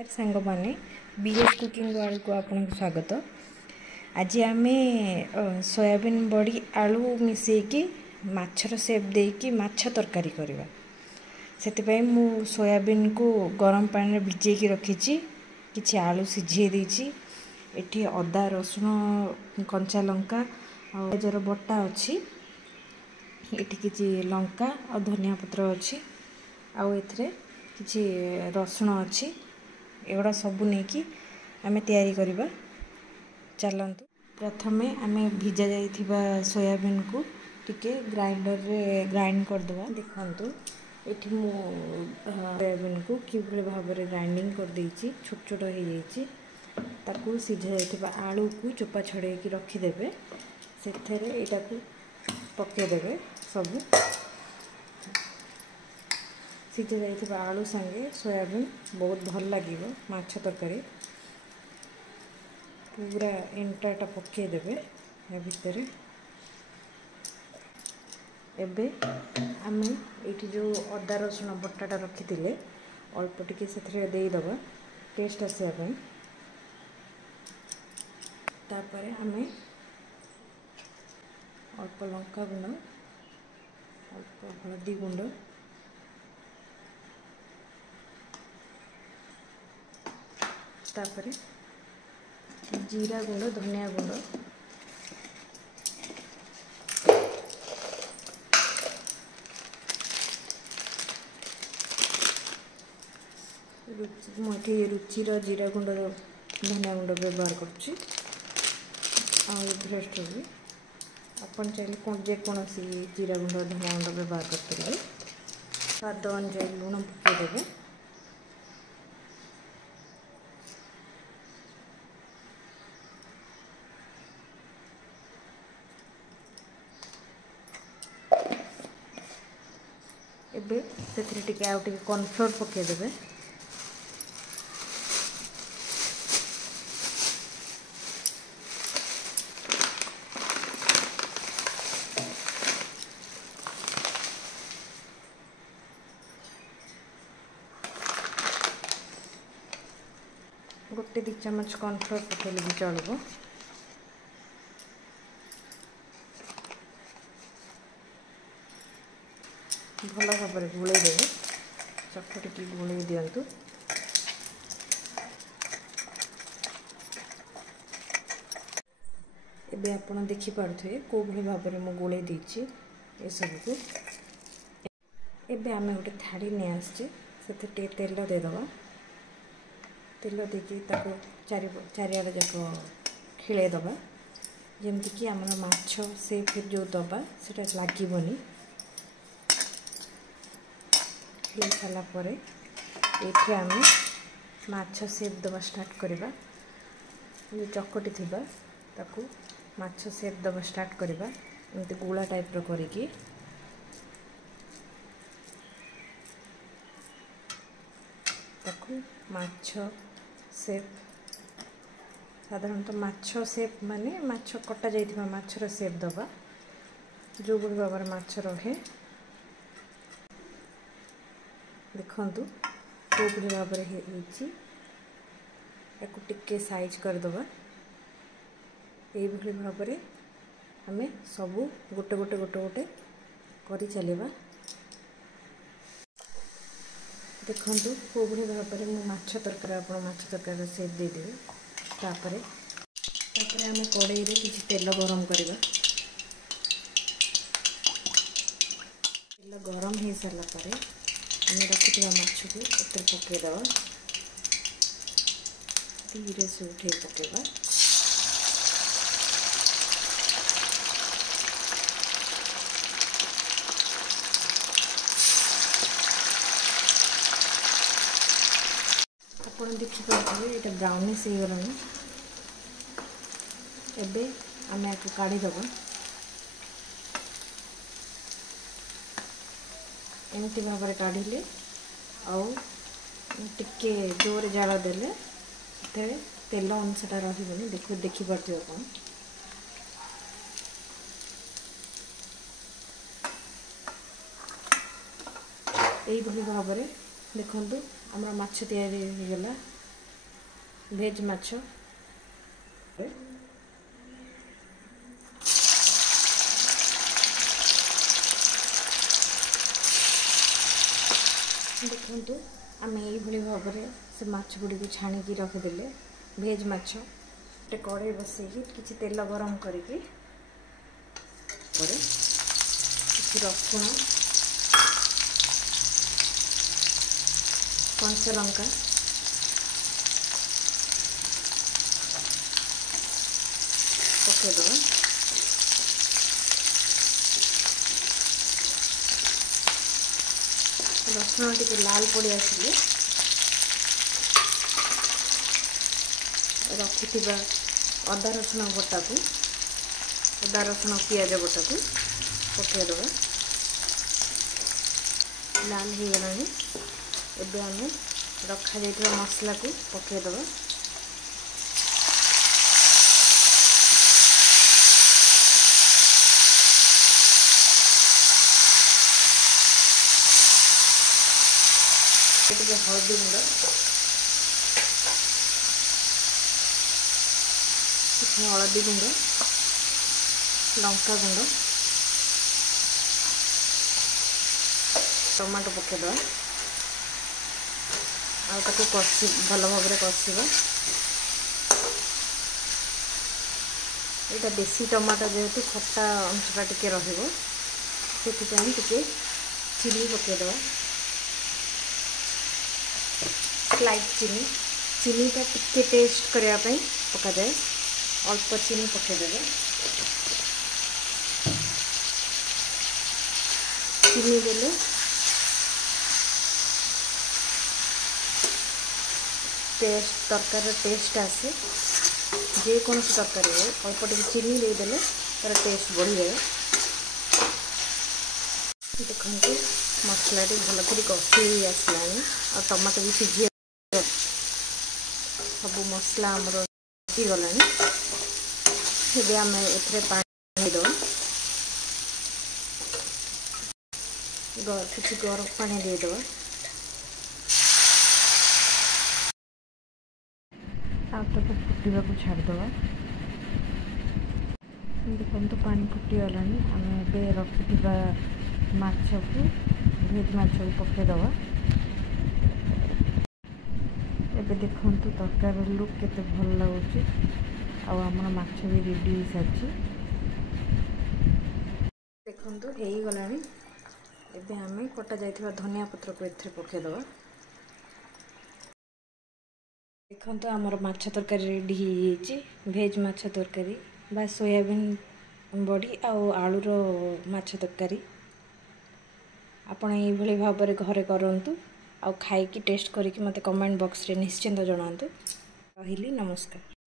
नमस्कार सांग माने बीएस कुकिंग वर्ल्ड को आपको स्वागत। आज आम सोयाबीन बड़ी आलू मिसेकी माछर सेप देकी माछ तरकारी करवा से मु सोयाबीन को गरम पानी में भिजेकी रखी किछि आलू सिझे देछि एठी अदा रसुण कंचा लंका और बटा अच्छी एठी किछि लंका और धनिया पत्र अच्छी आउ एथरे किछि रसुण अच्छी एगुड़ा सबू नहीं कि आम तैयारी करवा। चलतु प्रथमे आम भिजा जाइथिबा सोयाबीन को टिके ग्राइंडर रे ग्राइंड करदवा। देखंतु एठी मु सोयाबीन को किभली भाव में ग्राइंडिंग कर देछि छोट छोट हो जाइछि ताकू सिझा जाइथिबा आलू को चोपा छड़े की रखिदेबे सेथरे एटा को पकेदेबे सबू सिझा जाइथिबा आलू संगे सोयाबीन बहुत भल लागिबो माछ तरकारी पूरा एंटाटा पकेदेबे या भितर। एबे आमे एठी जो अदा रसुण बटाटा रखिथिले अल्प टिके सेथरे देइदबा टेस्ट आसिया पई। तापरे आमे अल्प लंका गुंड अल्प हल्दी गुंड तापरे जीरा गुंड धनिया गुंड मुझे रुचिर जीरा गुंड धनिया गुंड व्यवहार करुच्ची भ्रेस्ट भी आपन चाहिए कौन जेकोसी जीरा गुंड धनिया गुंड व्यवहार करेंगे। स्वाद अनुसार लुण पकईदेवे एबे सेथरे टिके आउ टिके कॉर्नफ्लोर पकईदेवे गोटे 2 चम्मच कॉर्नफ्लोर पकेले भी चलो। भल भाव में गोल देवे चकटी गोल दिंतु। एबे आपण देखि पारुथे को भली भाव में मु गोल देछि ए सब को। एबे आमे गोटे थाड़ी ने आछे सेते टे तेल देदबा तेल देकी ताको चारिआडे जाक खिले दबा जेमति कि हमर माछ से फिर जो दबा सेटा लागीबनी। खिले साला परे एठी आमे माछ सेप दबा स्टार्ट करबा ये चकटी थिबा ताकू माछ सेप दबा स्टार्ट करबा एमती गोला टाइप रो करिकी ताकू माछ सेप साधारणतः माछ सेप माने माछ कटा जाइथिबा माछर सेप दबा जो गुड बाबर माछ रहे देखंतु को गुड बाबर हेछि एको टिके साइज कर दबा एई भली भाव में हमें सबू गोटे गोटे गोटे गोटे करि चलेबा। देखंतु को भली भाव में मु माछ तरकारी आपण माछ तरकारी सेप दे देबे तापरे आमे कड़ाई रे किछि तेल गरम करबा तेल गरम हो सारा परे आमे रखिथिबा माछ को एते पके दबा धीरे से उठे पकेबा। आपण देखि पारे एटा ब्राउनिश हो गलानी एबे आमे आको काढी दबा एमती भाव में काढ़िले आउ टिके जोर जाल देले तेल अंशटा रही देखी पार्थे अपन यही भाव में देखु आम माछ तैयारी गला भेज माछ देखु आम ये भाव में से माछ गुड़ी को छाणिकी रखिदे भेज माछ गोटे कड़े बसैकी किसी तेल गरम करके रसुण कंचा लंका पकईदे रसुण टी लाल पड़ी आसिले रखि अदा रसुण बटा को अदा रसुण पियाज बटा को पकईदे लाल हो गला एबे आम रखा जाइथिबा मसला को पकईदे हल्दी गुंड हल्दी गुंड लंका गुंड टमाटो पकईदे आको कषि भल भाव में कषा यहाँ देसी टमाटो जेहेतु खट्टा अंशटा टिके रे चिली पकईदे स्लाइट चीनी का टिके टेस्ट करने पका जाए अल्प चीनी पकईदे चीनी देले टेस्ट तरकार टेस्ट आसे जेको तरकारी अल्प टे चीनी देदेले तार टेस्ट बढ़ी जाए देखते मसला भल कर कषि आसला और टमाटो भी सीझी सब मसला आमर सीगला आम ए पानी दे किसी गरम पानी देदेव आटा को फुटा को छाड़देवा देखो पानी फुटीगला आम ए रखि माछ को भेज माछ को पकईदे एबे देखु तरकार लुक केते भल लगुच आमर माछ भी रेडी हो सारी देखु हो गला एबे आम कटा जाइथिबा धनिया पत्र को एथे पकईदे देखु आमर माछ तरकारी रेडी हो भेज माछ तरकारी बा सोयाबीन बड़ी आलूर माछ तरकारी आपण ये भाव में घरे करूँ आउ खाई टेस्ट करके मते कमेंट बॉक्स रे निश्चिंत जणातु। रहिली नमस्कार।